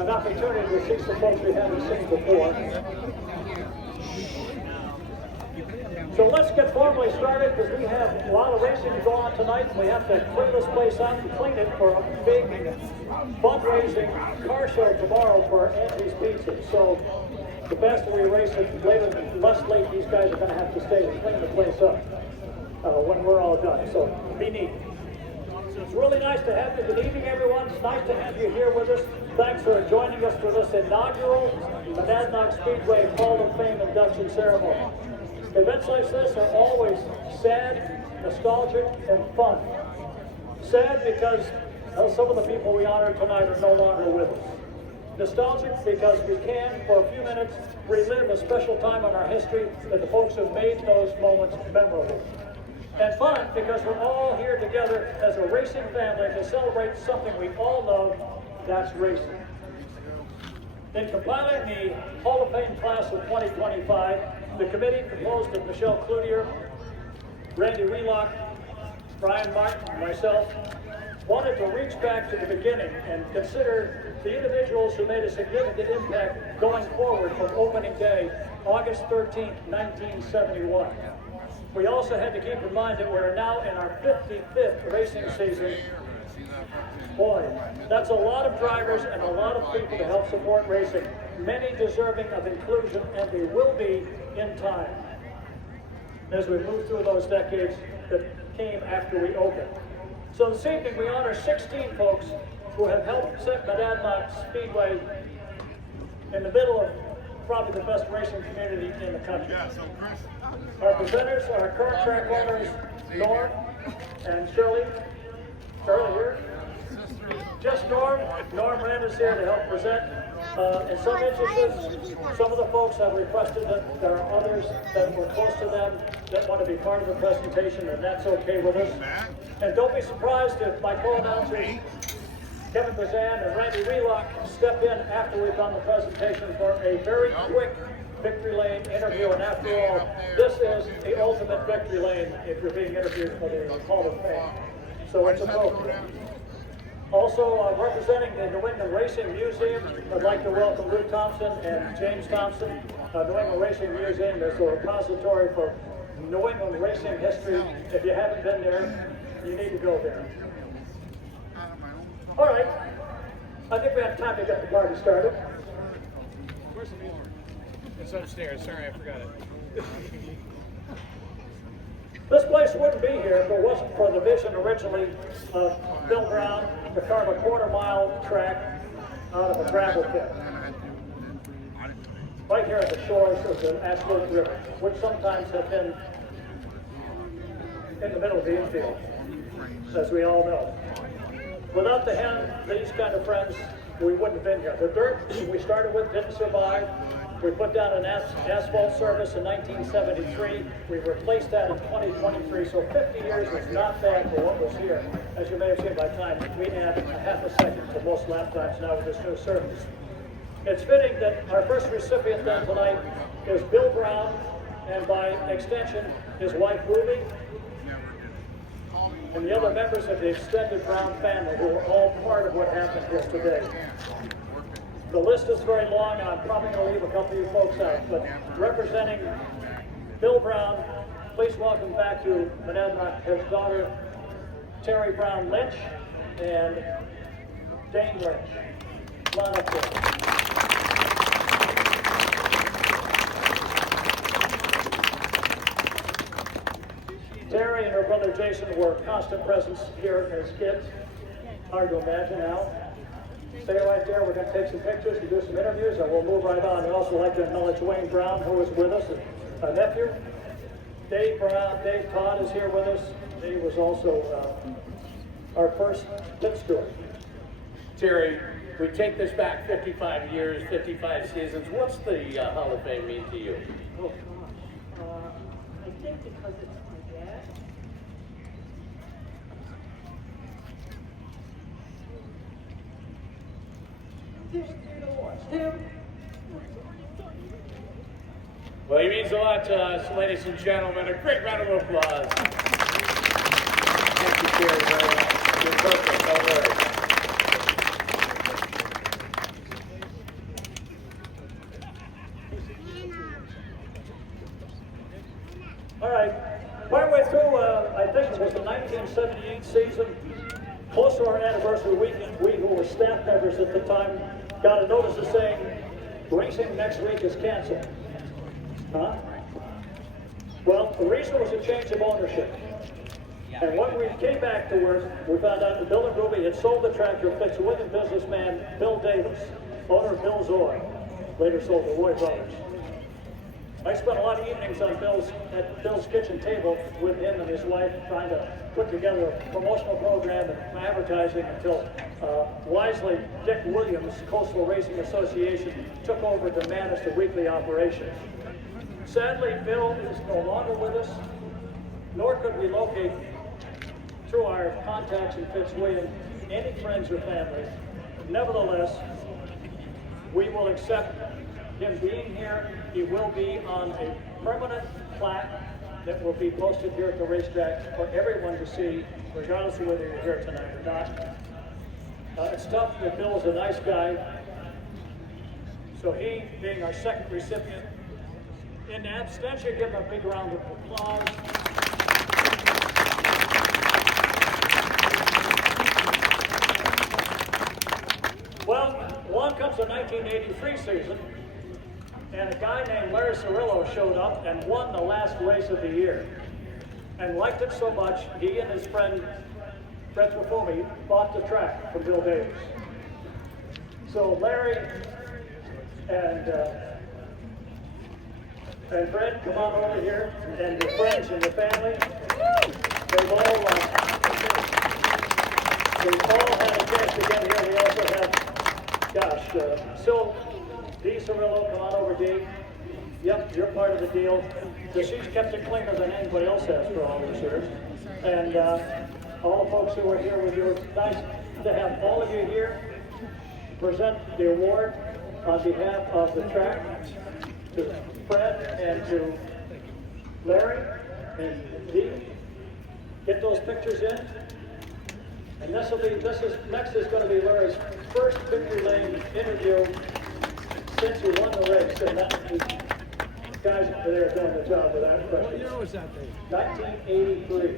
an opportunity to see some folks we haven't seen before. So let's get formally started because we have a lot of racing to go on tonight. We have to clean this place out and clean it for a big fundraising car show tomorrow for Angie's Pizza. So the faster we race it, less late these guys are going to have to stay to clean the place up when we're all done. So be neat. So it's really nice to have you. Good evening, everyone. It's nice to have you here with us. Thanks for joining us for this inaugural Monadnock Speedway Hall of Fame induction ceremony. Events like this are always sad, nostalgic, and fun. Sad because some of the people we honor tonight are no longer with us. Nostalgic because we can, for a few minutes, relive a special time in our history that the folks who made those moments memorable. And fun because we're all here together as a racing family to celebrate something we all love, that's racing. In compiling the Hall of Fame class of 2025, the committee, composed of Michelle Cloutier, Randy Wheelock, Brian Martin, and myself, wanted to reach back to the beginning and consider the individuals who made a significant impact going forward from opening day, August 13th, 1971. We also had to keep in mind that we're now in our 55th racing season. Boy, that's a lot of drivers and a lot of people to help support racing, many deserving of inclusion, and they will be in time as we move through those decades that came after we opened. So this evening we honor 16 folks who have helped set Monadnock Speedway in the middle of probably the best racing community in the country. Our presenters are current track owners Norm and Shirley. Shirley here? Just Norm. Norm Rand is here to help present. In some instances, some of the folks have requested that there are others that were close to them that want to be part of the presentation, and that's okay with us. And don't be surprised if my co-announcers, Kevin Bazan and Randy Wheelock, step in after we've done the presentation for a very quick victory lane interview. And after all, this is the ultimate victory lane if you're being interviewed for the Hall of Fame. So it's appropriate. Also, representing the New England Racing Museum, I'd like to welcome Lou Thompson and James Thompson. New England Racing Museum is a repository for New England racing history. If you haven't been there, you need to go there. All right, I think we have time to get the party started. Where's the floor? It's upstairs. Sorry, I forgot it. This place wouldn't be here if it wasn't for the vision originally of Bill Brown to carve a quarter-mile track out of a gravel pit. Right here at the shores of the Aspen River, which sometimes have been in the middle of the infield, as we all know. Without these kind of friends, we wouldn't have been here. The dirt we started with didn't survive. We put down an asphalt surface in 1973. We replaced that in 2023, so 50 years is not bad for what was here. As you may have seen by time, we add a half a second to most lap times now with this new surface. It's fitting that our first recipient then tonight is Bill Brown, and by extension, his wife Ruby, and the other members of the extended Brown family who are all part of what happened here today. The list is very long, and I'm probably going to leave a couple of you folks out, but representing Bill Brown, please welcome back to Monadnock his daughter, Terry Brown Lynch, and Dane Lynch. Come on up there. Terry and her brother Jason were constant presence here as kids. Hard to imagine now. Stay right there. We're going to take some pictures and do some interviews, and we'll move right on. I'd also like to acknowledge Wayne Brown, who is with us, a nephew. Dave Brown, Dave Todd is here with us. Dave was also our first pit steward. Terry, we take this back 55 years, 55 seasons. What's the Hall of Fame mean to you? Oh, gosh. I think because it's my dad. Just here to watch him. Well, he means a lot to us, ladies and gentlemen. A great round of applause. Thank you, Terry, very much. You're perfect. Don't worry. All right, partway through, I think it was the 1978 season, close to our anniversary weekend, we who were staff members at the time got a notice saying, racing next week is canceled. Huh? Well, the reason was a change of ownership. And when we came back to work, we found out that Bill and Ruby had sold the track to Fitzwilliam businessman Bill Davis, owner of Bill's Oil, later sold to Roy Brothers. I spent a lot of evenings on at Bill's kitchen table with him and his wife trying to put together a promotional program and advertising until wisely Dick Williams, Coastal Racing Association, took over to manage the weekly operation. Sadly, Bill is no longer with us, nor could we locate through our contacts in Fitzwilliam any friends or family. Nevertheless, we will accept him being here. He will be on a permanent plaque that will be posted here at the racetrack for everyone to see, regardless of whether you're here tonight or not. It's tough, but Bill is a nice guy. So he, being our second recipient, in absentia, give him a big round of applause. Well, along comes the 1983 season, and a guy named Larry Cirillo showed up and won the last race of the year. And liked it so much, he and his friend Fred Trafumi bought the track from Bill Davis. So Larry and Fred, come on over here, and your friends and your family. They've all had a chance to get here. We also have, Sil Dee Cirillo, come on over, Dee. Yep, you're part of the deal. So she's kept it cleaner than anybody else has for all these years. And all the folks who are here with you, it's nice to have all of you here present the award on behalf of the track to Fred and to Larry and Dee. Get those pictures in. And next is going to be Larry's first victory lane interview since he won the race. And the guys over there are doing the job without question. What year was that, Dave? 1983.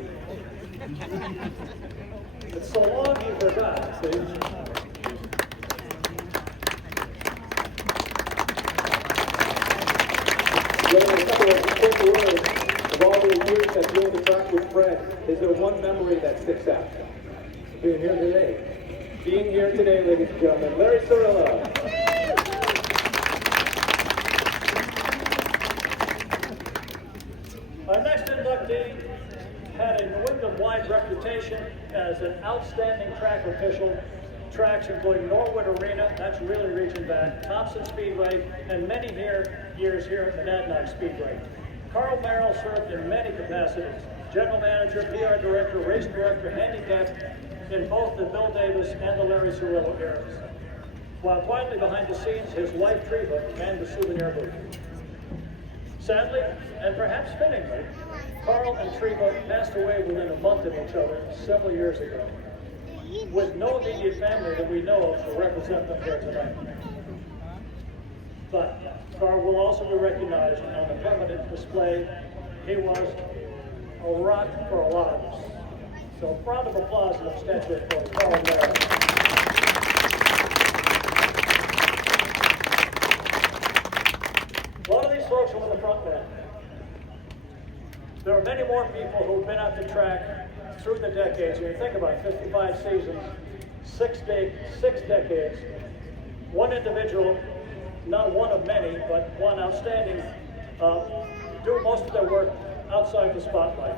It's so long you forgot, see? Quick words of all the years that doing the track with Fred. Is there one memory that sticks out? Being here today. Being here today, ladies and gentlemen. Larry Cirillo. Our next inductee had a New England-wide reputation as an outstanding track official. Tracks including Norwood Arena, that's really reaching back, Thompson Speedway, and many years here at Monadnock Speedway. Carl Merrill served in many capacities: general manager, PR director, race director, handicap, in both the Bill Davis and the Larry Cirillo eras. While quietly behind the scenes, his wife Treva manned the souvenir booth. Sadly, and perhaps fittingly, Carl and Treva passed away within a month of each other several years ago, with no immediate family that we know of to represent them here tonight. But Carl will also be recognized on the permanent display. He was a rock for a lot of us. So a round of applause and extension for Carl Merrill. A lot of these folks are on the front end. There are many more people who've been at the track through the decades. When you think about 55 seasons, 6 decades, one individual, not one of many, but one outstanding, do most of their work outside the spotlight.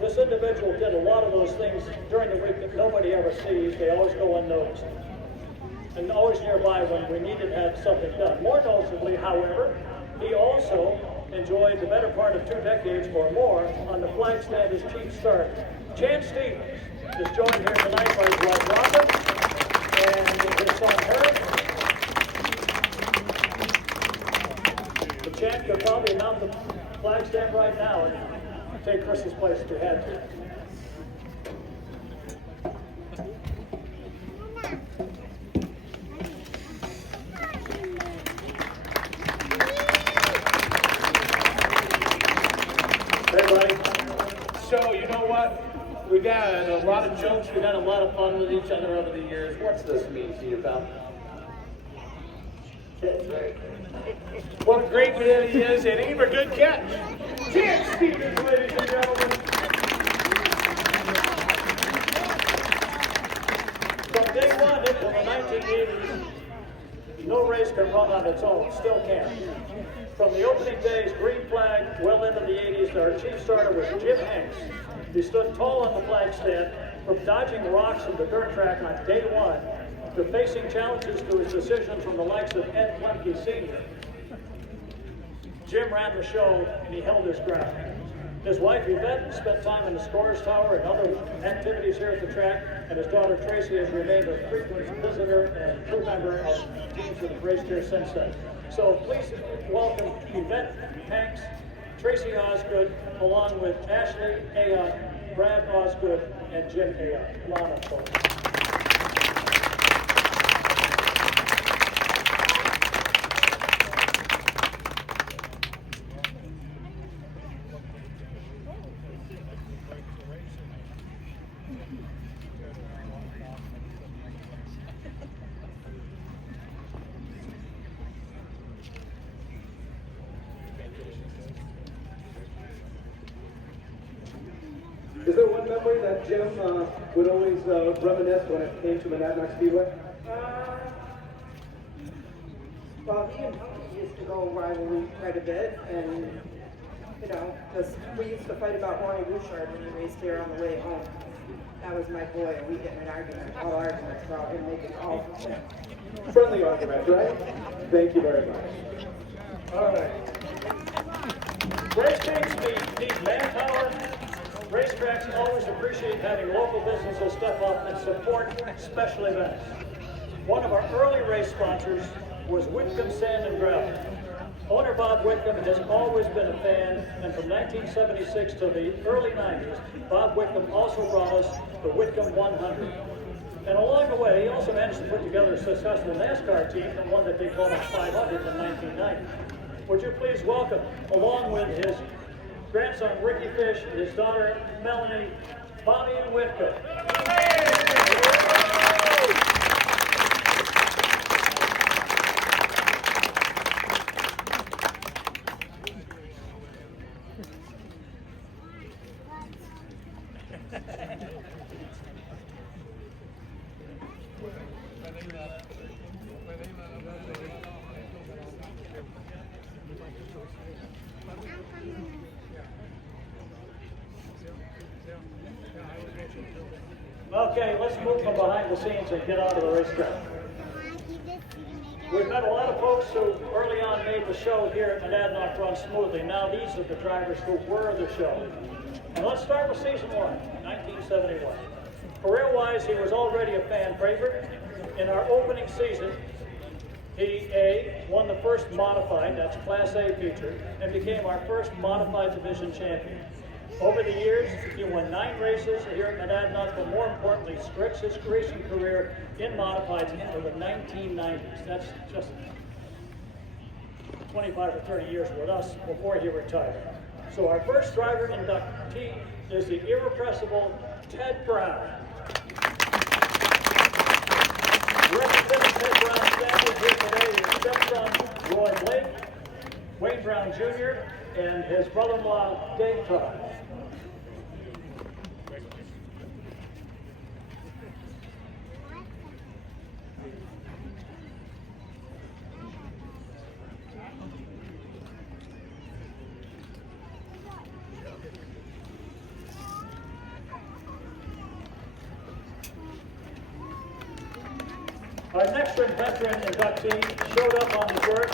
This individual did a lot of those things during the week that nobody ever sees. They always go unnoticed. And always nearby when we needed to have something done. More noticeably, however, he also enjoyed the better part of 2 decades or more on the flag stand as chief starter. Chance Stevens is joined here tonight by his wife Robert and his son Herb. The Chance could probably mount the flag stand right now and take Chris's place if you had to. Everybody, We've had a lot of jokes. We've had a lot of fun with each other over the years. What's this mean to you, pal? What a great man he is, and even a good catch. Chance Stevens, ladies and gentlemen. From day one into the 1980s, no race could run on its own, still can't. From the opening days, green flag, well into the 80s, our chief starter was Jim Hanks. He stood tall on the flag stand, from dodging rocks in the dirt track on day one to facing challenges to his decision from the likes of Ed Lemke Sr. Jim ran the show, and he held his ground. His wife Yvette spent time in the Scores Tower and other activities here at the track, and his daughter Tracy has remained a frequent visitor and crew member of teams that have raced here since then. So please welcome Yvette Hanks, Tracy Osgood, along with Ashley Ayotte, Brad Osgood, and Jim Ayotte. Come on up, folks. Is there one memory that Jim would always reminisce when it came to Monadnock Speedway? Well, he and Punky used to go rivalry quite a bit, and, you know, we used to fight about Ronnie Bouchard when he raced here on the way home. That was my boy, and we get in an argument, all arguments about him making calls for him. Friendly argument, right? Thank you very much. All right. Race teams need manpower. Racetracks always appreciate having local businesses step up and support special events. One of our early race sponsors was Whitcomb Sand and Gravel. Owner Bob Whitcomb has always been a fan, and from 1976 to the early 90s, Bob Whitcomb also brought us the Whitcomb 100. And along the way, he also managed to put together a successful NASCAR team that won the Daytona 500 in 1990. Would you please welcome, along with his grandson Ricky Fish and his daughter Melanie, Bobby and Whitcomb. Okay, let's move from behind the scenes and get out of the racetrack. We've had a lot of folks who early on made the show here at Monadnock run smoothly. Now these are the drivers who were the show. And let's start with season 1, 1971. Career-wise, he was already a fan favorite. In our opening season, he won the first modified, that's Class A feature, and became our first modified division champion. Over the years, he won 9 races here at Monadnock, but more importantly, stretched his racing career in modifieds into the 1990s. That's just 25 or 30 years with us before he retired. So our first driver inductee is the irrepressible Ted Brown. Representing Ted Brown's family here today is stepson Roy Blake, Wayne Brown Jr., and his brother-in-law Dave Todd. Our next veteran inductee showed up on the dirt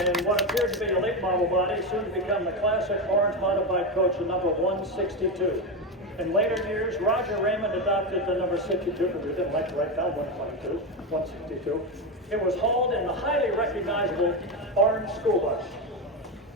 in what appeared to be a late model body, soon to become the classic orange modified coach, the number 162. In later years, Roger Raymond adopted the number 62, because we didn't like to write down 162. It was hauled in the highly recognizable orange school bus.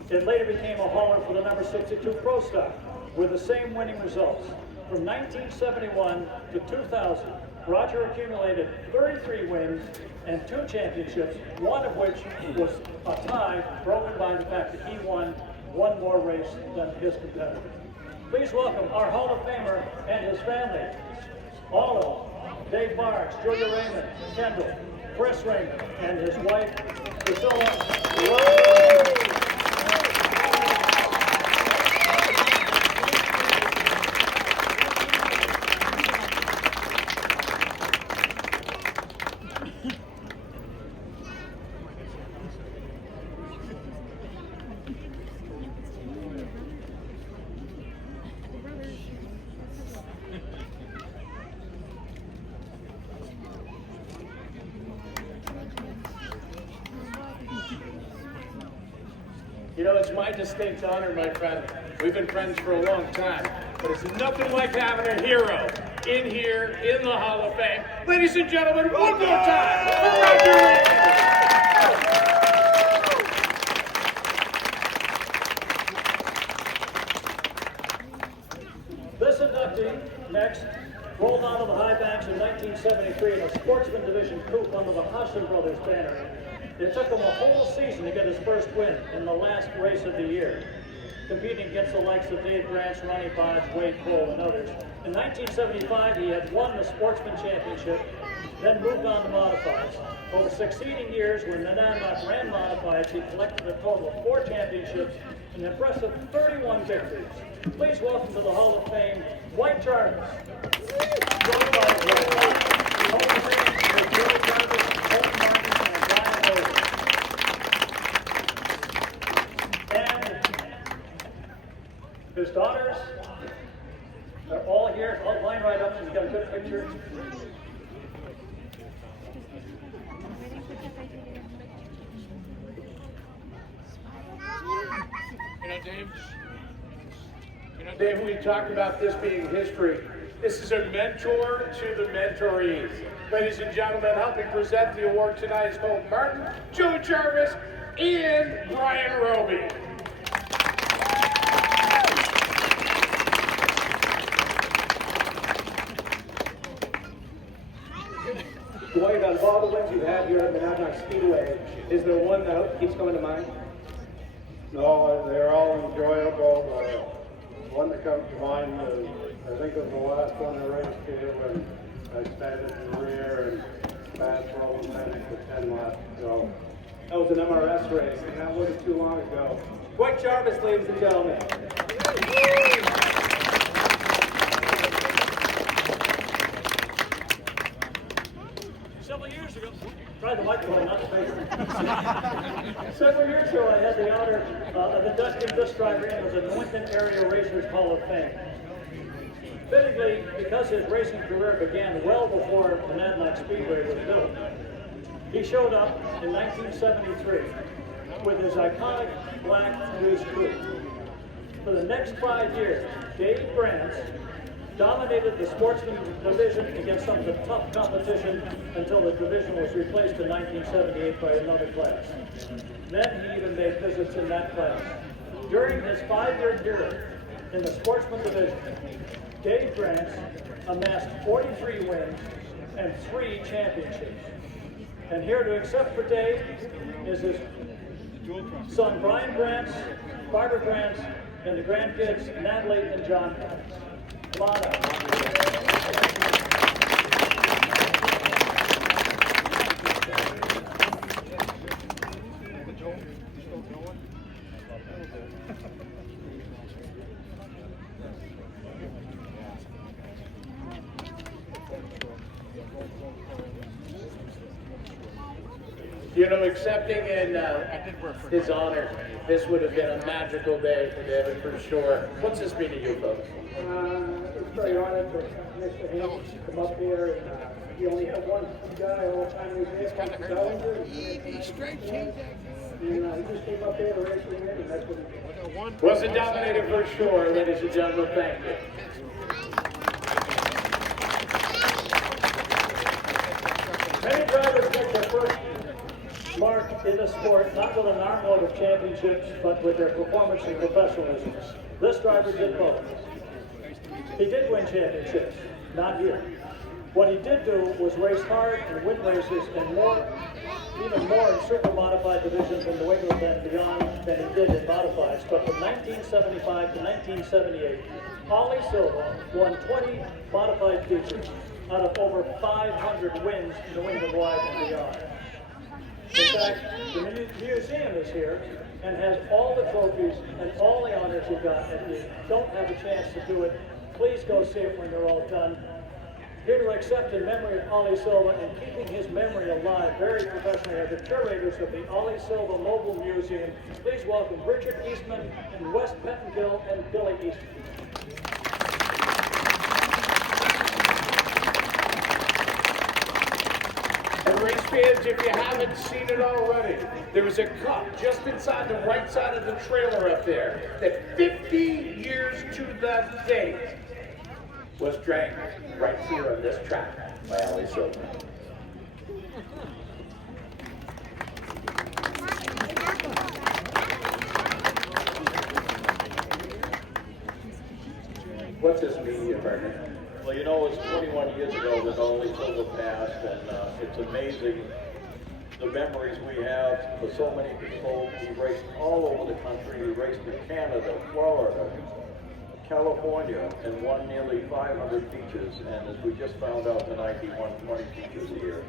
It later became a hauler for the number 62 Pro Stock, with the same winning results. From 1971 to 2000, Roger accumulated 33 wins and 2 championships, one of which was a tie broken by the fact that he won one more race than his competitor. Please welcome our Hall of Famer and his family. All of them. Dave Marks, Julia Raymond, Kendall, Chris Raymond, and his wife, Priscilla. You know, it's my distinct honor, my friend. We've been friends for a long time, but it's nothing like having a hero in here in the Hall of Fame. Ladies and gentlemen, one more time for Roger Raymond. This inductee, next, rolled out of the high banks in 1973 in a sportsman division coupe under the Hustler Brothers banner. It took him a whole season to get his first win in the last race of the year, competing against the likes of Dave Branch, Ronnie Bodge, Wade Cole, and others. In 1975, he had won the Sportsman Championship, then moved on to modifieds. Over succeeding years, when Monadnock ran modifieds, he collected a total of 4 championships and an impressive 31 victories. Please welcome to the Hall of Fame, White Jarvis. Joined by Hall of Fame with Joe Jarvis, Colton Martin, and Brian Owen. His daughters are all here. I'll line right up so you got a good picture. Dave, we talked about this being history. This is a mentor to the mentorees. Ladies and gentlemen, helping present the award tonight is Colton Martin, Joe Jarvis, and Brian Roby. Dwight, out of all the wins you've had here at Monadnock Speedway, is there one that keeps coming to mind? No, they're all enjoyable. One that comes to mind is, I think it was the last one I raced here when I started in the rear and passed Roland Bennett with 10 laps to go. That was an MRS race, and that wasn't too long ago. Dwight Jarvis, ladies and gentlemen. Several years ago, try the microphone, not the face. Several years ago, I had the honor of inducting this driver into the Northern Area Racers Hall of Fame. Fittingly, because his racing career began well before Monadnock Speedway was built, he showed up in 1973 with his iconic black Goose coupe. For the next 5 years, Dave Branch dominated the sportsman division against some of the tough competition until the division was replaced in 1978 by another class. Then he even made visits in that class. During his 5-year period in the sportsman division, Dave Branch amassed 43 wins and 3 championships. And here to accept for Dave is his son Brian Branch, Barbara Branch, and the grandkids Natalie and John Branch. Come on up. You know, accepting in his honor, this would have been a magical day for David, for sure. What's this mean to you folks? It's very honored for Mr. Haynes to come up here. And he only had one guy all the time he was there, Captain Bellinger. He just came up here to race with him, and that's what he did. Was a dominator for sure, ladies and gentlemen. Thank you. Many drivers make their first mark in the sport, not with an armload of championships, but with their performance and professionalism. This driver did both. He did win championships, not here. What he did do was race hard and win races in more even more in super modified divisions in New England and beyond than he did in modifieds. But from 1975 to 1978, Ollie Silva won 20 modified features out of over 500 wins New England-wide and beyond. In fact, the museum is here and has all the trophies and all the honors he got. And if you don't have a chance to do it, please go see it when they're all done. Here to accept in memory of Ollie Silva and keeping his memory alive very professionally are the curators of the Ollie Silva Mobile Museum. Please welcome Richard Eastman and Wes Pettengill and Billy Eastman. And race fans, if you haven't seen it already, there is a cup just inside the right side of the trailer up there that 50 years to the date was drank right here on this track by Ollie Silva. What's this mean to you, partner? Well, you know, it was 21 years ago that Ollie Silva passed, and it's amazing the memories we have for so many people. He raced all over the country. He raced in Canada, Florida, California, and won nearly 500 features. And as we just found out tonight, he won 20 features here.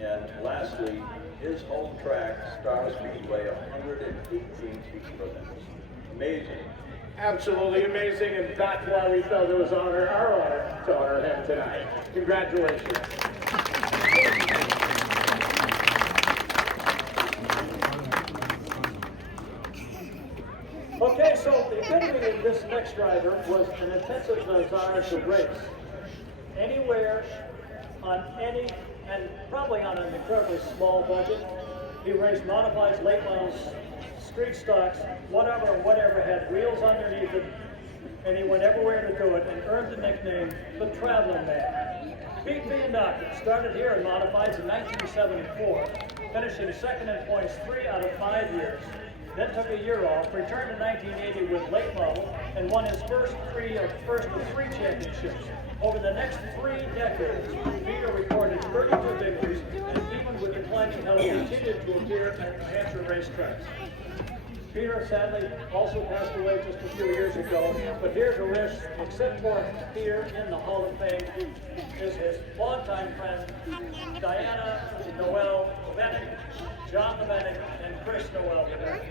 And lastly, his home track, Star Speedway, 118 feature events. Amazing. Absolutely amazing, and that's why we felt it was our honor to honor him tonight. Congratulations. Okay, so the epitome of this next driver was an intensive desire to race anywhere, on any, and probably on an incredibly small budget. He raced modifieds, late models, street stocks, whatever had wheels underneath it, and he went everywhere to do it and earned the nickname the Traveling Man. Pete Monadnock started here in modifieds in 1974, finishing second in points 3 out of 5 years. Then took a year off, returned in 1980 with late model, and won his first of three championships. Over the next 3 decades, Peter recorded 32 victories, and even with declining health, continued to appear at New Hampshire racetracks. Peter sadly also passed away just a few years ago, but here to wish, except for here in the Hall of Fame, is his longtime friend, Diana Noel Bennett, John Bennett, and Chris Noel Bennett.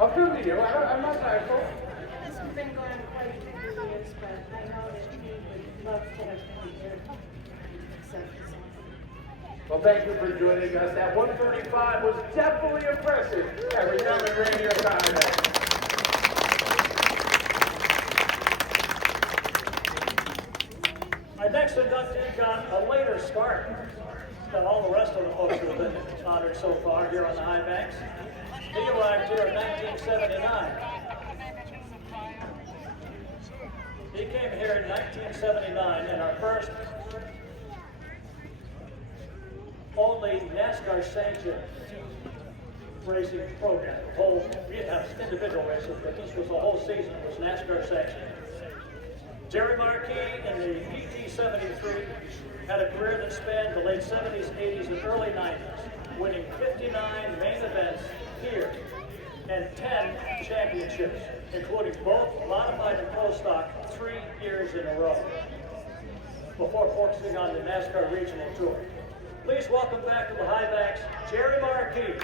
I'll prove to you. I'm not prideful. This has been going on quite a few years, but I know that he would love to have been here. Well, thank you for joining us. That 135 was definitely impressive at Retirement Radio Saturday. Our next inductee got a later start than all the rest of the folks who have been honored so far here on the High Banks. He arrived here in 1979. He came here in 1979 in our first only NASCAR sanctioned racing program. We didn't have individual races, but this was the whole season was NASCAR sanctioned. Jerry Marquis in the ET73 had a career that spanned the late 70s, 80s, and early 90s, winning 59 main events here and 10 championships, including both modified and pro stock 3 years in a row, before focusing on the NASCAR Regional Tour. Please welcome back to the High Banks, Jerry Marquis.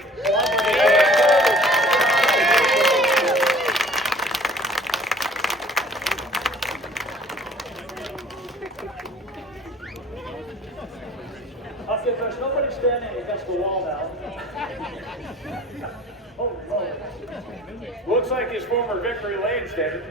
Okay, there's nobody standing against the wall now. Oh, Lord. Looks like his former Victory Lanes did.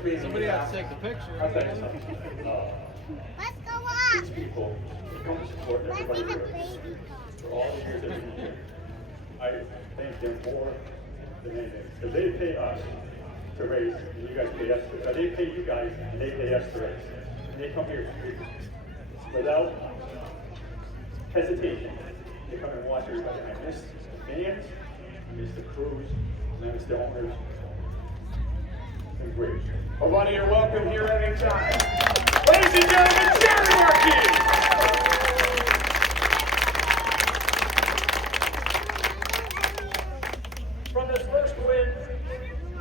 speeding. Somebody has to take the picture. I'll tell you something. Let's go These up. people come to support Let's everybody see the here baby for all the years they've been here. I thank them more than anything. Because they pay us to race, and you guys pay us to race. They pay you guys, and they pay us to race. And they come here without hesitation. They come and watch everybody. I miss the fans, I miss the crews, and I miss the owners. It's great. Well, buddy, you're welcome here anytime. Ladies and gentlemen, Jerry Marquis. From his first win,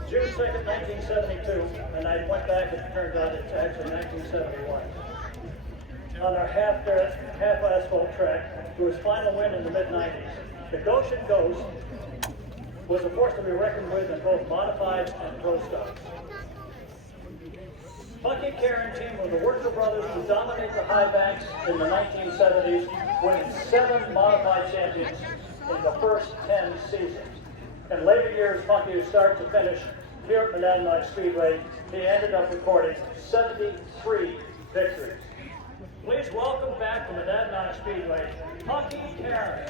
June 2nd, 1972, and I went back and turned out it's actually 1971, on our half asphalt track, to his final win in the mid-90s. The Goshen Ghost was a force to be reckoned with in both modified and pro stock. Bucky Karen team were the Worker brothers to dominate the high banks in the 1970s, winning 7 modified champions in the first 10 seasons. In later years, Funky start to finish here at Monadnock Speedway, he ended up recording 73 victories. Please welcome back to Monadnock Speedway, Bucky Karen.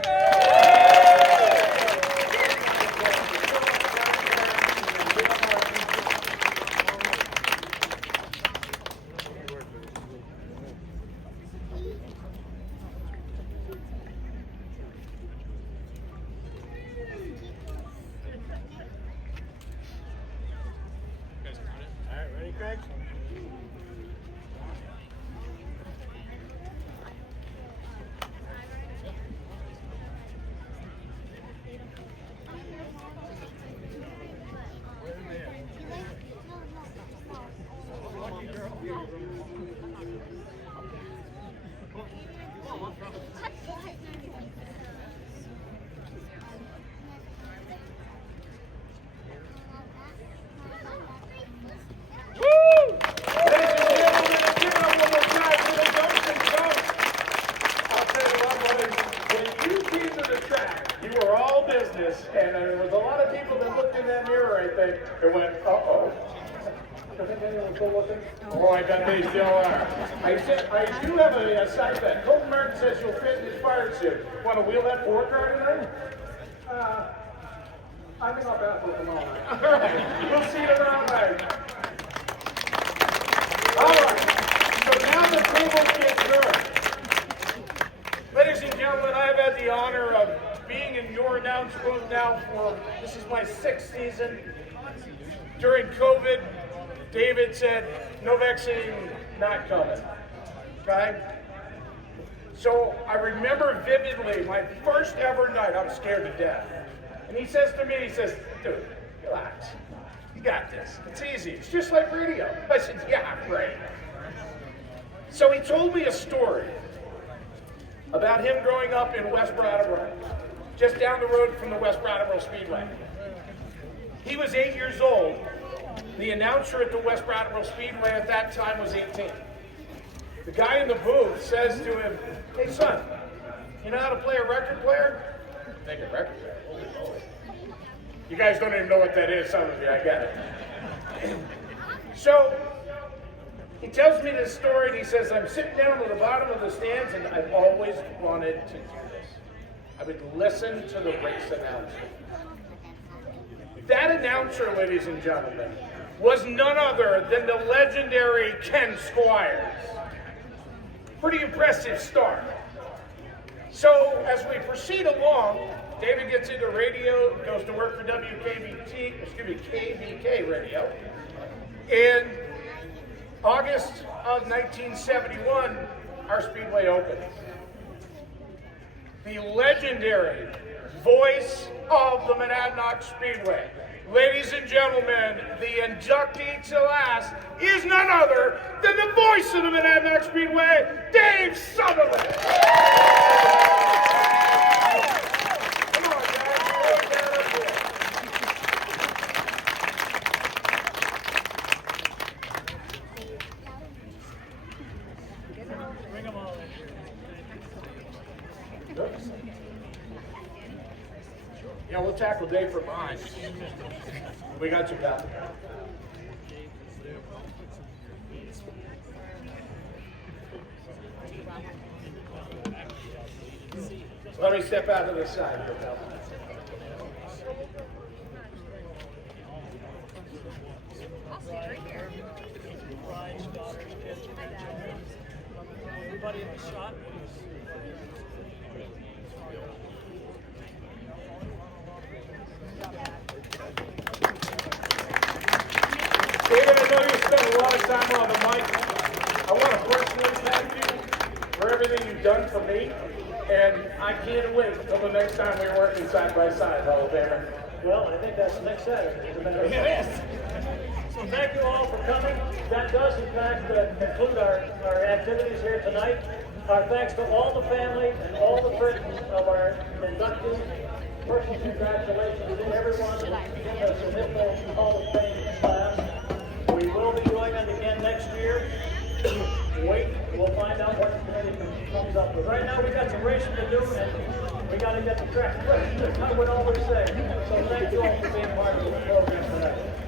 All right, ready, Craig? And there was a lot of people that looked in that mirror, I think, and went, uh-oh. I think anyone's still looking. Oh, I bet they still are. I do have a side bet. Colton Martin says you'll fit in his fire suit. Want to wheel that 4-car tonight? I think I'll pass it tomorrow night. All right, we'll see you tomorrow night. All right, so now the tables get turned. Ladies and gentlemen, I've had the honor of being in your announce booth now for, this is my 6th season. During COVID, David said, no vaccine, not coming, okay? So I remember vividly my first ever night, I was scared to death. And he says to me, he says, dude, relax, you got this, it's easy, it's just like radio. I said, yeah, great. So he told me a story about him growing up in West Brattleboro, just down the road from the West Brattleboro Speedway. He was 8 years old. The announcer at the West Brattleboro Speedway at that time was 18. The guy in the booth says to him, hey son, you know how to play a record player? I think a record player, holy moly. You guys don't even know what that is, some of you, I get it. So, he tells me this story and he says, I'm sitting down at the bottom of the stands and I've always wanted to do this. I would listen to the race announcer. That announcer, ladies and gentlemen, was none other than the legendary Ken Squires. Pretty impressive start. So as we proceed along, David gets into radio, goes to work for KBK radio. In August of 1971, our Speedway opened. The legendary voice of the Monadnock Speedway. Ladies and gentlemen, the inductee to last is none other than the voice of the Monadnock Speedway, Dave Sutherland. Come on, guys. Bring them all in. Yeah, we'll tackle Dave from behind. We got you, pal. Let me step out to the side here, pal. Everybody in the shot. David, I know you spent a lot of time on the mic. I want to personally thank you for everything you've done for me, and I can't wait until the next time we're working side by side, Hall of Famer. Well, I think that's next Saturday, as a matter of fact. It is. So thank you all for coming. That does, in fact, conclude our activities here tonight. Our thanks to all the family and all the friends of our inductees. Personal congratulations to everyone in this initial Hall of Fame class. We will be doing it again next year. Wait, we'll find out what the committee comes up with. Right now, we got some racing to do, and we got to get the track ready. I would always say. So thank you all for being part of the program tonight.